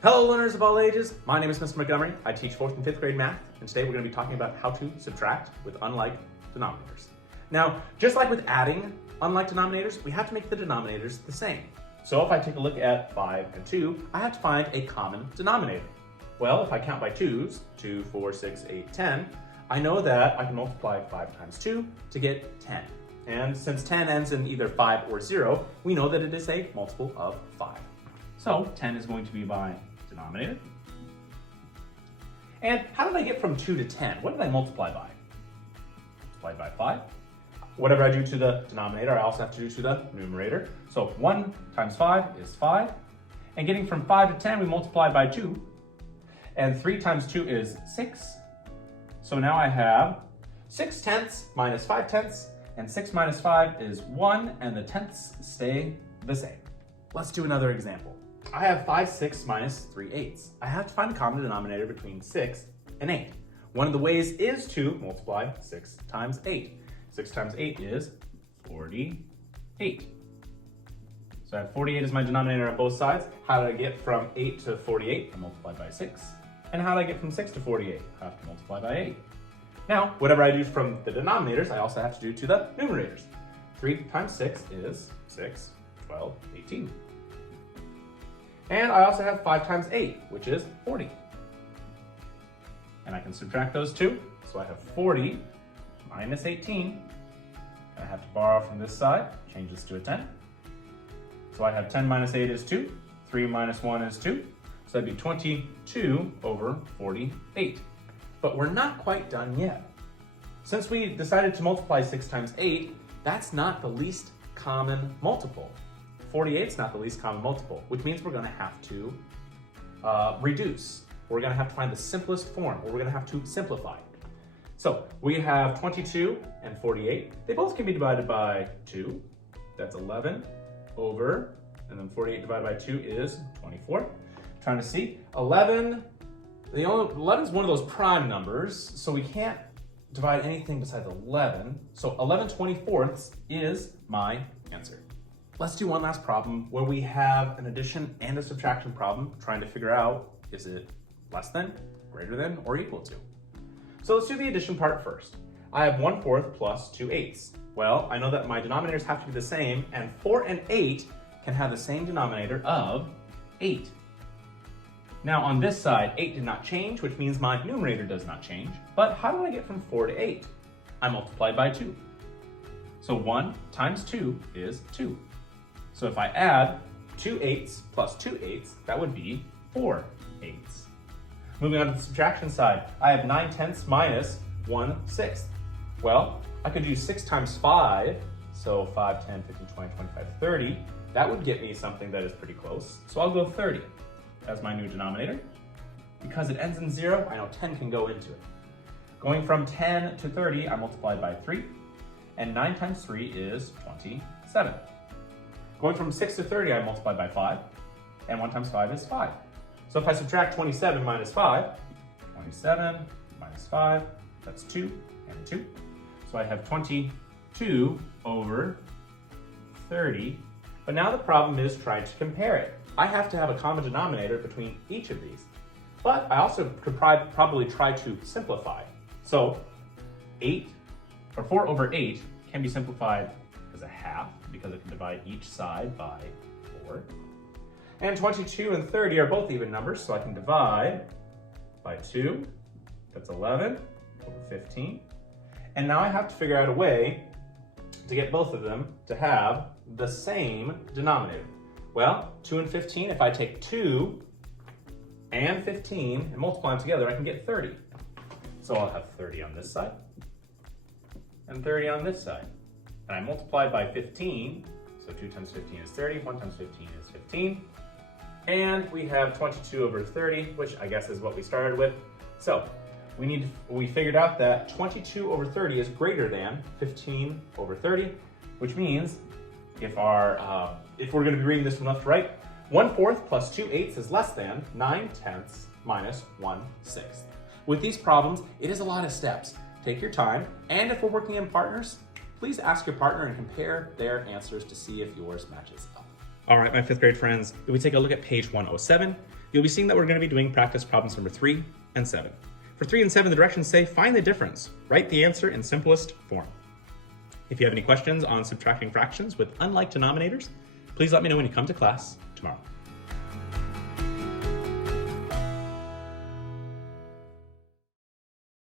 Hello learners of all ages, my name is Mr. Montgomery. I teach 4th and 5th grade math, and today we're going to be talking about how to subtract with unlike denominators. Now, just like with adding unlike denominators, we have to make the denominators the same. So if I take a look at 5 and 2, I have to find a common denominator. Well, if I count by 2's, 2, 4, 6, 8, 10, I know that I can multiply 5 times 2 to get 10. And since 10 ends in either 5 or 0, we know that it is a multiple of 5. So 10 is going to be my denominator. And how did I get from 2 to 10? What did I multiply by? Multiplied by 5. Whatever I do to the denominator, I also have to do to the numerator. So 1 times 5 is 5. And getting from 5 to 10, we multiply by 2. And 3 times 2 is 6. So now I have 6 tenths minus 5 tenths, and 6 minus 5 is 1, and the tenths stay the same. Let's do another example. I have 5 6 minus 3 eighths. I have to find the common denominator between 6 and 8. One of the ways is to multiply 6 times 8. 6 times 8 is 48. So I have 48 as my denominator on both sides. How did I get from 8 to 48? I multiplied by 6. And how did I get from 6 to 48? I have to multiply by 8. Now, whatever I do from the denominators, I also have to do to the numerators. 3 times 6 is 6, 12, 18. And I also have 5 times 8, which is 40. And I can subtract those two. So I have 40 minus 18. And I have to borrow from this side, change this to a 10. So I have 10 minus 8 is 2. 3 minus 1 is 2. So that'd be 22 over 48. But we're not quite done yet. Since we decided to multiply 6 times 8, that's not the least common multiple. 48 is not the least common multiple, which means we're going to have to reduce. We're going to have to find the simplest form, or we're going to have to simplify. So we have 22 and 48. They both can be divided by 2. That's 11 over, and then 48 divided by 2 is 24. Trying to see, 11 is one of those prime numbers, so we can't divide anything besides 11. So 11 24ths is my answer. Let's do one last problem where we have an addition and a subtraction problem trying to figure out, is it less than, greater than, or equal to? So let's do the addition part first. I have 1/4 plus 2 eighths. Well, I know that my denominators have to be the same, and 4 and 8 can have the same denominator of 8. Now on this side, 8 did not change, which means my numerator does not change. But how did I get from 4 to 8? I multiplied by 2. So 1 times 2 is 2. So if I add 2 eighths plus 2 eighths, that would be 4 eighths. Moving on to the subtraction side, I have 9 tenths minus 1 sixth. Well, I could do 6 times 5, so 5, 10, 15, 20, 25, 30. That would get me something that is pretty close. So I'll go 30 as my new denominator. Because it ends in 0, I know 10 can go into it. Going from 10 to 30, I multiplied by 3. And 9 times 3 is 27. Going from 6 to 30, I multiplied by 5. And 1 times 5 is 5. So if I subtract 27 minus 5, 27 minus 5, that's 2 and 2. So I have 22 over 30. But now the problem is trying to compare it. I have to have a common denominator between each of these. But I also could probably try to simplify. So 4 over 8 can be simplified as a half because it can divide each side by 4. And 22 and 30 are both even numbers, so I can divide by 2. That's 11 over 15. And now I have to figure out a way to get both of them to have the same denominator. Well, 2 and 15, if I take 2 and 15 and multiply them together, I can get 30. So I'll have 30 on this side and 30 on this side. And I multiply by 15, so 2 times 15 is 30, 1 times 15 is 15. And we have 22 over 30, which I guess is what we started with. So we figured out that 22 over 30 is greater than 15 over 30, which means if we're going to be reading this from left to right, 1/4 plus 2 eighths is less than 9 tenths minus 1 sixth. With these problems, it is a lot of steps. Take your time, and if we're working in partners, please ask your partner and compare their answers to see if yours matches up. All right, my fifth grade friends, if we take a look at page 107, you'll be seeing that we're going to be doing practice problems number 3 and 7. For 3 and 7, the directions say find the difference. Write the answer in simplest form. If you have any questions on subtracting fractions with unlike denominators, please let me know when you come to class tomorrow.